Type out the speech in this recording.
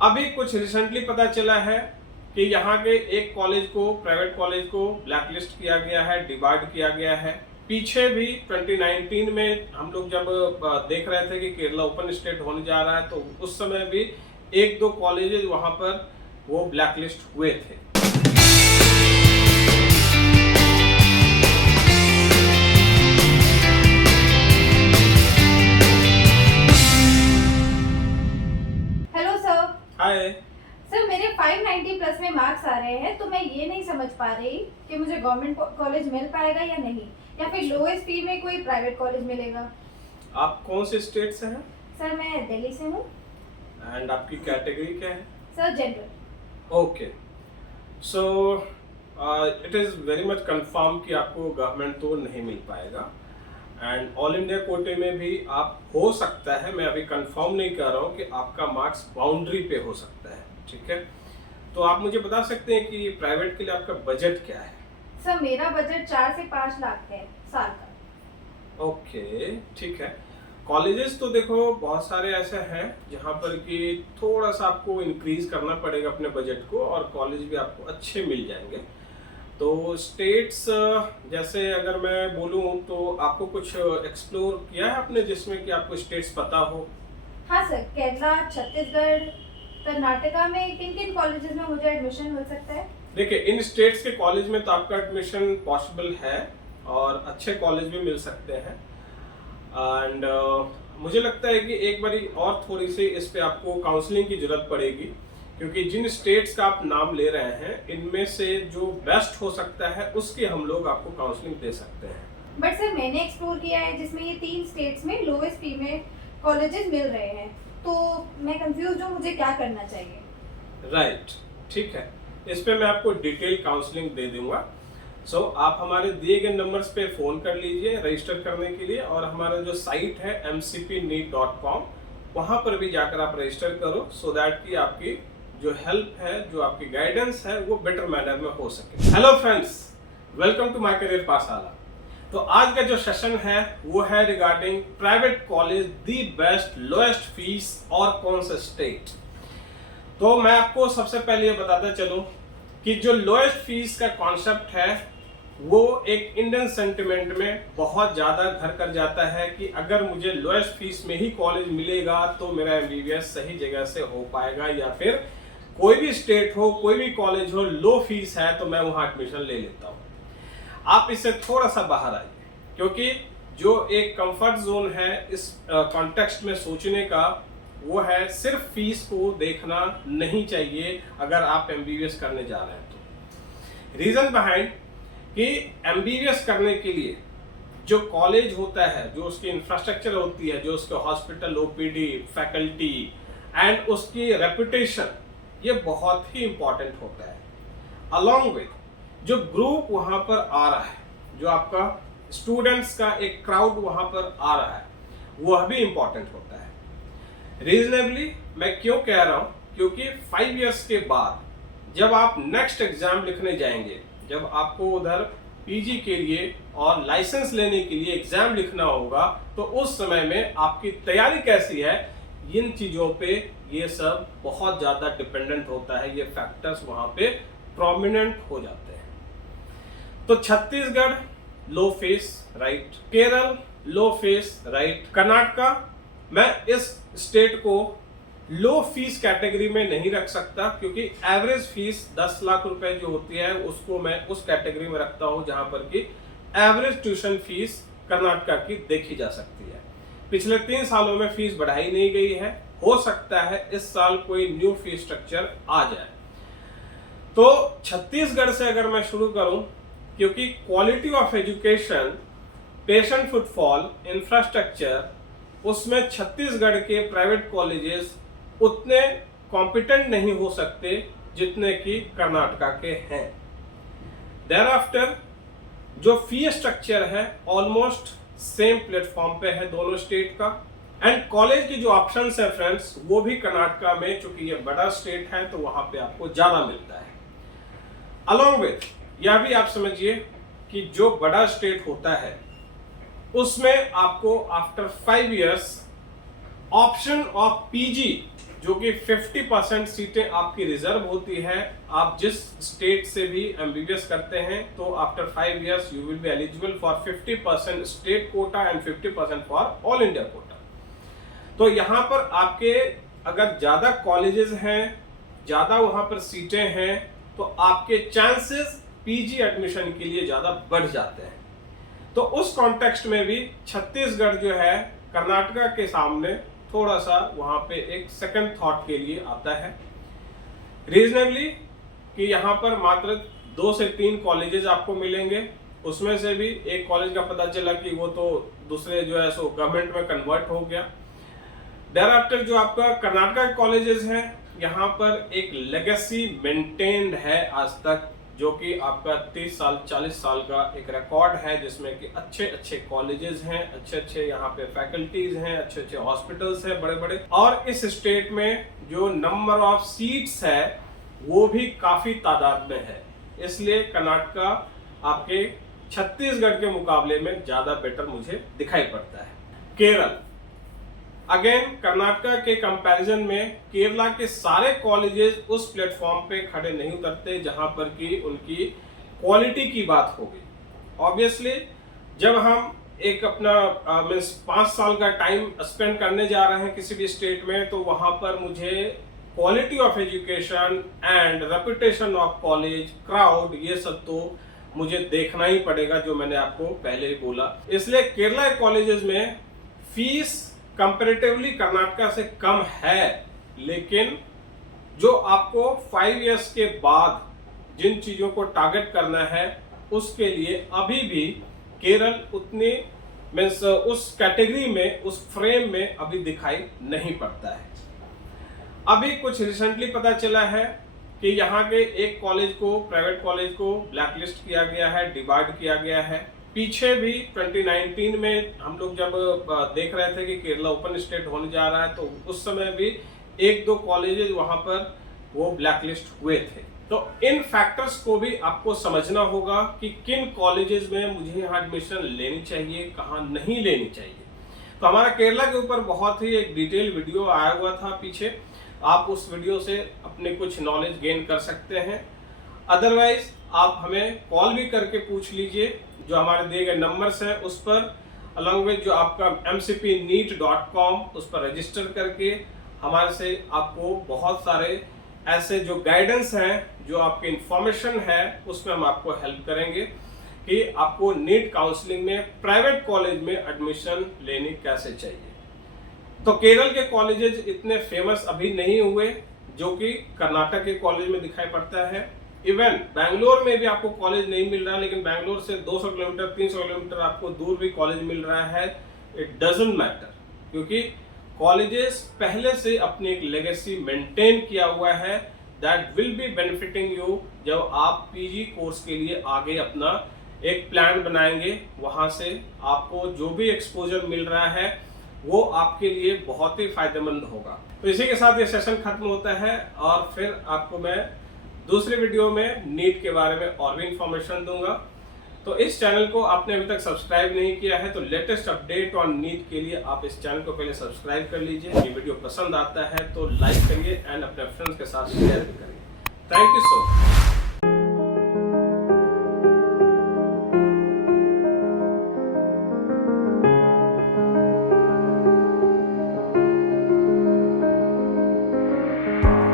अभी कुछ रिसेंटली पता चला है कि यहाँ के एक कॉलेज को, प्राइवेट कॉलेज को ब्लैकलिस्ट किया गया है, डिवाइड किया गया है। पीछे भी 2019 में हम लोग जब देख रहे थे कि केरला ओपन स्टेट होने जा रहा है, तो उस समय भी एक दो कॉलेजेस वहाँ पर वो ब्लैकलिस्ट हुए थे। Hello sir. हाय। सर मेरे 590 प्लस में मार्क्स आ रहे हैं, तो मैं ये नहीं समझ पा रही कि मुझे गवर्नमेंट कॉलेज मिल पाएगा या नहीं, या फिर लोएस्ट फी में कोई प्राइवेट कॉलेज मिलेगा। आप कौन से स्टेट से हैं? सर मैं दिल्ली से हूँ। एंड आपकी कैटेगरी क्या है? Sir general. Okay, so it is very much confirm कि आपको गवर्नमेंट तो नहीं मिल पाएगा। एंड ऑल इंडिया कोटे में भी आप हो सकता है, मैं अभी कंफर्म नहीं कर रहा हूँ कि आपका मार्क्स बाउंड्री पे हो सकता है। ठीक है, तो आप मुझे बता सकते हैं कि प्राइवेट के लिए आपका बजट क्या है? सर मेरा बजट 4 से 5 लाख है साल का। ओके, ठीक है। कॉलेजेस तो देखो बहुत सारे ऐसे हैं जहाँ पर कि थोड़ा सा आपको इंक्रीज करना पड़ेगा अपने बजट को, और कॉलेज भी आपको अच्छे मिल जाएंगे। तो स्टेट्स जैसे अगर मैं बोलूँ तो आपको कुछ एक्सप्लोर किया है आपने जिसमें कि आपको स्टेट्स पता हो? हाँ सर, केरला, छत्तीसगढ़, कर्नाटका में किन किन कॉलेजेस में मुझे एडमिशन मिल सकता है? देखिए, इन स्टेट्स के कॉलेज में तो आपका एडमिशन पॉसिबल है और अच्छे कॉलेज भी मिल सकते हैं। एंड मुझे लगता है कि एक बारी और थोड़ी सी इस पे आपको काउंसलिंग की जरूरत पड़ेगी, क्योंकि जिन स्टेट्स का आप नाम ले रहे हैं इनमें से जो बेस्ट हो सकता है उसकी हम लोग आपको काउंसलिंग दे सकते हैं। बट सर मैंने एक्सप्लोर किया है जिसमें ये 3 स्टेट्स में लोएस्ट फी में कॉलेजेस मिल रहे हैं, तो मैं कंफ्यूज हूँ, मुझे क्या करना चाहिए? राइट, ठीक है, इस पे मैं आपको डिटेल काउंसलिंग दे दूंगा। सो आप हमारे दिए गए नंबर्स पे फ़ोन कर लीजिए रजिस्टर करने के लिए, और हमारा जो साइट है mcpneet.com, वहाँ पर भी जाकर आप रजिस्टर करो, सो दैट कि आपकी जो हेल्प है, जो आपकी गाइडेंस है, वो बेटर मैनर में हो सके। Hello friends, welcome to my career Pathshala. तो आज का जो सेशन है वो है regarding private college the best lowest fees और कौन सा स्टेट। तो मैं आपको सबसे पहले ये बताता चलूं कि जो लोएस्ट फीस का कॉन्सेप्ट है वो एक इंडियन सेंटिमेंट में बहुत ज़्यादा घर कर जाता है कि अगर मुझे लोएस्ट फीस में ही कॉलेज मिलेगा तो मेरा एमबीबीएस सही जगह से हो पाएगा, या फिर कोई भी स्टेट हो, कोई भी कॉलेज हो, लो फीस है तो मैं वहाँ एडमिशन ले लेता हूँ। आप इससे थोड़ा सा बाहर आइए, क्योंकि जो एक कंफर्ट जोन है इस कॉन्टेक्स्ट में सोचने का, वो है सिर्फ फीस को देखना नहीं चाहिए अगर आप एमबीबीएस करने जा रहे हैं तो। रीजन बिहाइंड कि एमबीबीएस करने के लिए जो कॉलेज होता है, जो उसकी इंफ्रास्ट्रक्चर होती है, जो उसके हॉस्पिटल, ओपीडी, फैकल्टी एंड उसकी रेपुटेशन, ये बहुत ही इंपॉर्टेंट होता है। अलॉन्ग विथ जो ग्रुप वहाँ पर आ रहा है, जो आपका स्टूडेंट्स का एक क्राउड वहाँ पर आ रहा है, वह भी इंपॉर्टेंट होता है। रीजनेबली मैं क्यों कह रहा हूँ, क्योंकि 5 इयर्स के बाद जब आप नेक्स्ट एग्जाम लिखने जाएंगे, जब आपको उधर पीजी के लिए और लाइसेंस लेने के लिए एग्जाम लिखना होगा, तो उस समय में आपकी तैयारी कैसी है, इन चीज़ों पे ये सब बहुत ज़्यादा डिपेंडेंट होता है। ये फैक्टर्स वहाँ पे प्रोमिनेंट हो जाते हैं। तो छत्तीसगढ़ लो फीस, राइट, केरल लो फीस, राइट, कर्नाटका, मैं इस स्टेट को लो फीस कैटेगरी में नहीं रख सकता, क्योंकि एवरेज फीस 10 लाख रुपए जो होती है उसको मैं उस कैटेगरी में रखता हूं जहां पर कि एवरेज ट्यूशन फीस कर्नाटका की देखी जा सकती है। पिछले 3 सालों में फीस बढ़ाई नहीं गई है, हो सकता है इस साल कोई न्यू फीस स्ट्रक्चर आ जाए। तो छत्तीसगढ़ से अगर मैं शुरू करूं, क्योंकि quality of education, patient footfall, infrastructure, उसमें छत्तीसगढ़ के प्राइवेट कॉलेजेस उतने कॉम्पिटेंट नहीं हो सकते जितने कि कर्नाटका के हैं। देयरआफ्टर जो फी स्ट्रक्चर है ऑलमोस्ट सेम प्लेटफॉर्म पे है दोनों स्टेट का, एंड कॉलेज की जो ऑप्शंस है फ्रेंड्स, वो भी कर्नाटका में, चूंकि ये बड़ा स्टेट है तो वहां पे आपको ज्यादा मिलता है। अलॉन्ग विथ यह भी आप समझिए कि जो बड़ा स्टेट होता है उसमें आपको after 5 years option of PG जो कि 50% सीटें आपकी रिजर्व होती है। आप जिस स्टेट से भी एमबीबीएस करते हैं तो after 5 years you will be eligible for 50% state quota and 50% for all India quota. तो यहाँ पर आपके अगर ज्यादा कॉलेजेस हैं, ज्यादा वहां पर सीटें हैं, तो आपके चांसेस पीजी एडमिशन के लिए ज्यादा बढ़ जाते हैं। तो उस कॉन्टेक्स्ट में भी छत्तीसगढ़ जो है कर्नाटका के सामने थोड़ा सा वहां पे एक सेकंड थॉट के लिए आता है रीजनेबली, कि यहाँ पर मात्र 2 से 3 कॉलेजेस आपको मिलेंगे। उसमें से भी एक कॉलेज का पता चला कि वो तो दूसरे जो है सो गवर्नमेंट में कन्वर्ट हो गया। देयर आफ्टर जो आपका कर्नाटका के कॉलेजेस हैं, यहाँ पर एक लेगेसी मेंटेन्ड है आज तक, जो कि आपका 30 साल 40 साल का एक रिकॉर्ड है, जिसमें कि अच्छे अच्छे कॉलेजेस हैं, अच्छे अच्छे यहाँ पे फैकल्टीज हैं, अच्छे अच्छे हॉस्पिटल्स हैं बड़े बड़े। और इस स्टेट में जो नंबर ऑफ सीट्स है वो भी काफी तादाद में है, इसलिए कर्नाटका आपके छत्तीसगढ़ के मुकाबले में ज्यादा बेटर मुझे दिखाई पड़ता है। केरल अगेन कर्नाटका के कंपैरिजन में केरला के सारे कॉलेजेस उस प्लेटफॉर्म पे खड़े नहीं उतरते जहां पर कि उनकी क्वालिटी की बात होगी। ऑब्वियसली जब हम एक अपना मीन्स 5 साल का टाइम स्पेंड करने जा रहे हैं किसी भी स्टेट में, तो वहां पर मुझे quality of education and reputation of college, crowd, ये सब तो मुझे देखना ही पड़ेगा, जो मैंने आपको पहले ही बोला। इसलिए केरला के कॉलेजेस में फीस कंपैरेटिवली कर्नाटका से कम है, लेकिन जो आपको 5 years के बाद जिन चीजों को टारगेट करना है उसके लिए अभी भी केरल उतनी मीन्स उस कैटेगरी में, उस फ्रेम में अभी दिखाई नहीं पड़ता है। अभी कुछ रिसेंटली पता चला है कि यहाँ के एक कॉलेज को, प्राइवेट कॉलेज को ब्लैकलिस्ट किया गया है, डिबार्ड किया गया है। पीछे भी 2019 में हम लोग जब देख रहे थे कि केरला ओपन स्टेट होने जा रहा है, तो उस समय भी 1-2 कॉलेजेस वहां पर वो ब्लैकलिस्ट हुए थे। तो इन फैक्टर्स को भी आपको समझना होगा कि किन कॉलेजेस में मुझे यहाँ एडमिशन लेनी चाहिए, कहाँ नहीं लेनी चाहिए। तो हमारा केरला के ऊपर बहुत ही एक डिटेल वीडियो आया हुआ था पीछे, आप उस वीडियो से अपने कुछ नॉलेज गेन कर सकते हैं। अदरवाइज आप हमें कॉल भी करके पूछ लीजिए, जो हमारे दिए गए नंबर्स हैं उस पर, अलॉन्ग विद जो आपका mcpneet.com उस पर रजिस्टर करके हमारे से आपको बहुत सारे ऐसे जो गाइडेंस हैं, जो आपकी इंफॉर्मेशन है, उसमें हम आपको हेल्प करेंगे कि आपको नीट काउंसलिंग में प्राइवेट कॉलेज में एडमिशन लेनी कैसे चाहिए। तो केरल के कॉलेजेस इतने फेमस अभी नहीं हुए जो कि कर्नाटक के कॉलेज में दिखाई पड़ता है। इवन बैंगलोर में भी आपको कॉलेज नहीं मिल रहा, लेकिन बैंगलोर से 200 किलोमीटर 300 किलोमीटर आपको दूर भी कॉलेज मिल रहा है। इट डजंट मैटर, क्योंकि कॉलेजेस पहले से अपनी एक लेगेसी मेंटेन किया हुआ है, that will be benefiting you जब आप पीजी कोर्स के लिए आगे अपना एक प्लान बनाएंगे। वहां से आपको जो भी एक्सपोजर मिल रहा है वो आपके लिए बहुत ही फायदेमंद होगा। तो इसी के साथ ये सेशन खत्म होता है, और फिर आपको मैं दूसरे वीडियो में नीट के बारे में और भी इंफॉर्मेशन दूंगा। तो इस चैनल को आपने अभी तक सब्सक्राइब नहीं किया है, तो लेटेस्ट अपडेट ऑन नीट के लिए आप इस चैनल को पहले सब्सक्राइब कर लीजिए। ये वीडियो पसंद आता है तो लाइक करिए एंड अपने फ्रेंड्स के साथ शेयर भी करिए। Thank you so much.